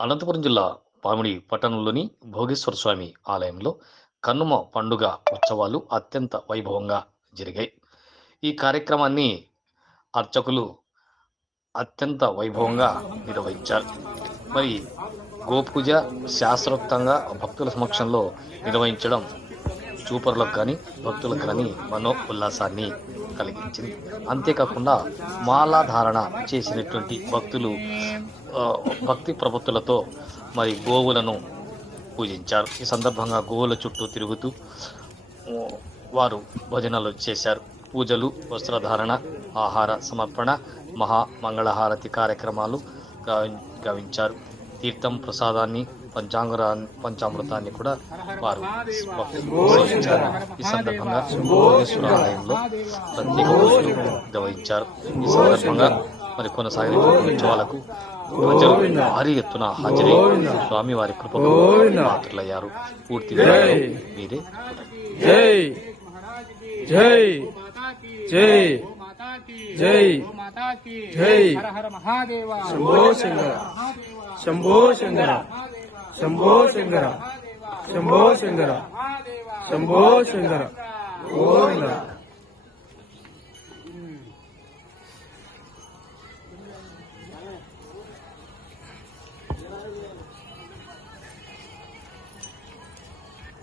అనంతపురం జిల్లా పామిడి పట్టణంలోని భోగేశ్వర స్వామి ఆలయంలో కన్నుమ పండుగ ఉత్సవాలు అత్యంత వైభవంగా జరిగాయి. ఈ కార్యక్రమాన్ని అర్చకులు అత్యంత వైభవంగా నిర్వహించారు. మరి గోపూజ శాస్త్రోక్తంగా భక్తుల సమక్షంలో నిర్వహించడం చూపరులకు కానీ భక్తులకు కానీ మనో ఉల్లాసాన్ని కలిగించింది. అంతేకాకుండా మాలాధారణ చేసినటువంటి భక్తులు భక్తి ప్రవృత్తులతో మరి గోవులను పూజించారు. ఈ సందర్భంగా గోవుల చుట్టూ తిరుగుతూ వారు భజనలు చేశారు. పూజలు వస్త్రధారణ ఆహార సమర్పణ మహా మంగళహారతి కార్యక్రమాలు గావించారు. తీర్థం ప్రసాదాన్ని పంచాంగరా పంచామృతాన్ని కూడా వారు సేవించారు ఈ సందర్భంగా భువనేశ్వర ఆలయంలో ప్రత్యేక పూజలు నిర్వహించారు. ఈ సందర్భంగా మరి కొనసాగిన ఉత్సవాలకు ప్రజలు భారీ ఎత్తున హాజరై స్వామివారి కృపకు పాత్రులయ్యారు. పూర్తి మీరే జై. జై. జై. జై. మహాదేవ శంభో శంకర. శంభో శంకర. శంభో శంకర. శంభో శంకర. శంభో శంకర. గోవింద.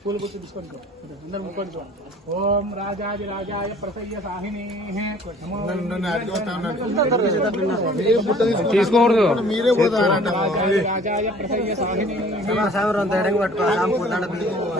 పూలు గుర్తు తీసుకోండి అందరూ ముక్కోండి చూడండి. ఓం రాజాది రాజాయ ప్రసయ్య సాహిని తీసుకోకూడదు రాజాది రాజాయ ప్రసయ్య సాహిని మహారాజాయ నమ దైతం విష్ణువేతరం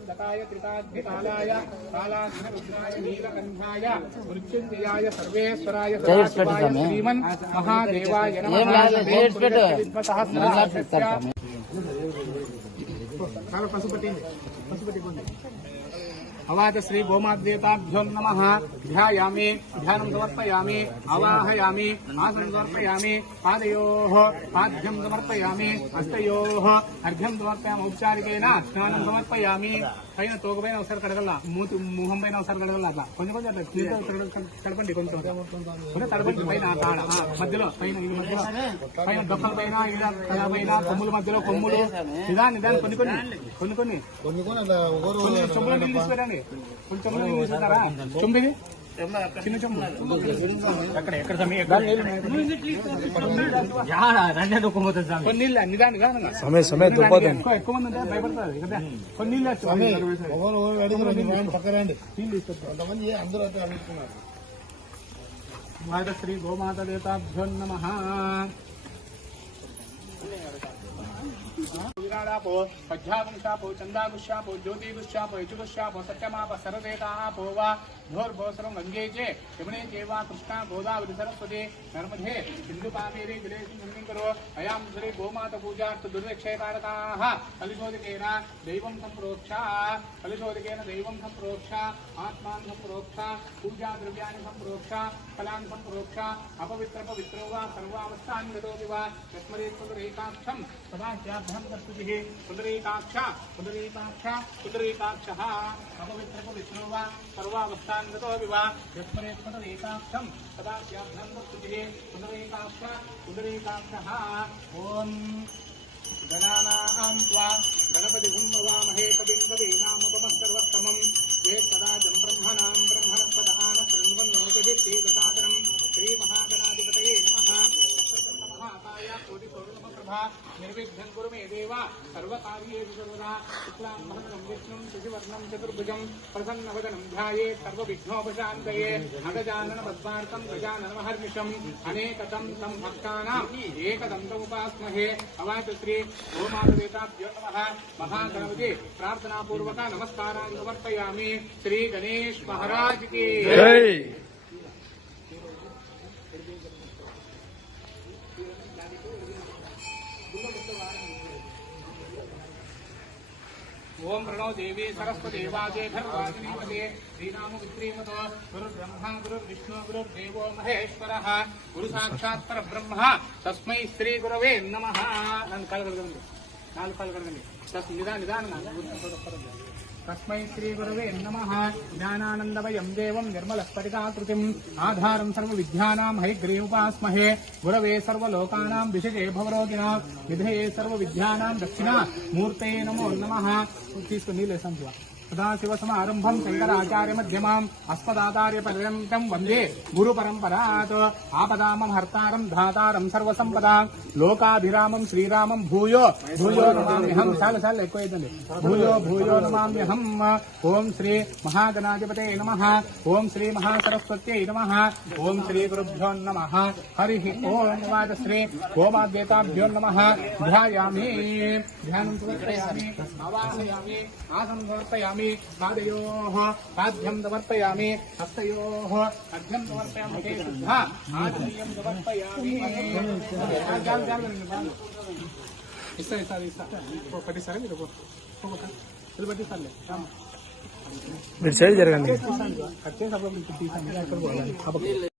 गताय कृताद्भिकालाय कालाघ्नरुद्राय नीलकण्ठाय मृत्युञ्जयाय सर्वेश्वराय सदाशिवाय श्रीमन् महादेवाय नमः। सहस्राक्षस्य पशुपति पशुपति అవాచ శ్రీ గోమాద్యేతాభ్యో నమ ధ్యాయామి ధ్యానం సమర్పయామి అవాహయామి ఆసనం సమర్పయామి పాదయో పాద్యం సమర్పయామి హస్తయో అర్ఘ్యం సమర్పయామి ఔపచారికైన స్నానం సమర్పయామి పైన తోక పైన ఒకసారి కడగల మూతి ముఖం పైన ఒకసారి కడగల అట్లా. కొంచెం కొంచెం అట్లా కడపండి కొంచెం కొంచెం తడపండి పైన మధ్యలో పైన ఇది మధ్యలో. పైన దొక్కల పైన ఇలా పైన కొమ్ముల మధ్యలో కొమ్ములు. నిదాన్ని నిదాన్ని కొన్ని కొన్ని కొన్ని కొన్ని. కొన్ని తీసుకురండి కొన్ని చెంబులో తీసుకున్నారా చుంబిది చిన్న చెంబు ఎక్కడ ఎక్కడ సమీ కొన్ని నీళ్ళు సమయ సమయ ఎక్కువ ఎక్కువ మంది అంటే కొన్ని నీళ్ళు శ్రీ గోమాత దేతాభ్యో నమ ऋणापो पद्यागुंशापो चंदागुशापो ज्योतिगुशापो यजुगुशापो सत्यमाप सर्वेदापो वा घोरभोसरं गङ्गे च यमुने चेवा कृष्णा गोदावरी सरस्वती नर्मदे सिन्धुपामेरे जलेषु गङ्गं करो अयां सुरे गोमातपूजार्थ दुर्लक्षयकारकाः कलिशोदिकेन दैवं सम्प्रोक्ष कलिशोदिकेन दैवं सम्प्रोक्ष, आत्मान् सम्प्रोक्ष, पूजाद्रव्याणि सम्प्रोक्ष, फलान् सम्प्रोक्ष, अपवित्रपवित्रो वा सर्वावस्थान् गतोऽपि वा यस्मरे पुनरेकाक्षं सदाश्याभ्यां प्रस्तुतिः पुनरेकाक्ष पुनरेकाक्ष पुनरेकाक्षः अपवित्रपवित्रो वा सर्वावस्था తాంగతో వివా యస్మరేత్మతరేకాక్షం తదా స్యాభ్యం తత్తుతిః పునరేకాక్ష పునరేకాక్షః. ఓం గణానాం త్వా గణపతి భుంభవామహే కవిం కవీనాముపమం సర్వోత్తమం. ఏ సదాజం బ్రహ్మణాం బ్రహ్మణపదాన సన్వన్నోజే చేదసాదరం శ్రీమహాగణాధిపతయే तथा निर्विघ्नगुरु मे देव सर्वकार्येषु सर्वदा शुक्लाम्बरं विष्णुं शिशुवर्णं चतुर्भुजं प्रसन्नवदनं ध्याये सर्वविघ्नोपशान्तये। अगजानन पद्मार्कं अनेकतं तं भक्तानाम् एकदन्तमुपास्महे अवाच श्री नमः। महागणपति प्रार्थनापूर्वक नमस्कारान् समर्पयामि। श्री गणेश महाराज की ఓం ప్రణో దేవీ సరస్వతి వాజే భర్వాజినీపదే గురుర్బ్రహ్మ గురుర్విష్ణు గురుర్దేవో మహేశ్వర. గురు సాక్షాత్ పరబ్రహ్మ. తస్మై శ్రీ గురవే నమ. నన్ను కలగలగండి నాలుగు కలగలగండి కడగండి. నిదా నిదానం తస్మై శ్రీ గురవే నమ. జ్ఞానానందమయం దేవం నిర్మలస్ఫటికాకృతిం. ఆధారం సర్వ విద్యానాం హైగ్రీవుపాస్మహే. గురవే సర్వలోకానాం విషజే భవరోగిణా. విధయే సర్వ విద్యానాం దక్షిణ. మూర్తయే నమో నమ. తీసుకుని నీళ్ళు सदाशिव सरंभम शंकराचार्य सदाशिवसमारम्भम् शङ्कराचार्यमध्यमाम् अस्मदाचार्यपर्यन्तम् वंदे गुरुपरम्परात्। आपदा हर्ता धातारम सर्वसंपदा लोकाभिरामम् श्रीरामम् भूयो। भूयो नमाम्यहम शाल शाल एक्वैतले भूयो भूयो नमाम्यहम ओम् श्री महागणाधिपते नम। ओं श्री महासरस्वत्यै नम। ओं श्री गुरुभ्यो नम। हरि ओम् श्री गोमाद्वेताभ्यो नम। ध्यायामि। ध्यान समर्पयामि आवाहयामि సమర్పయామి పాదయోః పాద్యం సమర్పయామి హస్తయోః అర్ఘ్యం సమర్పయామి ఆచమనీయం సమర్పయామి. ఇస్తా ఇస్తా ఇస్తా పట్టిస్తారా మీరు పట్టిస్తారులే. మీరు సైడ్ జరగండి. కట్ చేసి అప్పుడు తీసాను ఎక్కడ పోవాలి.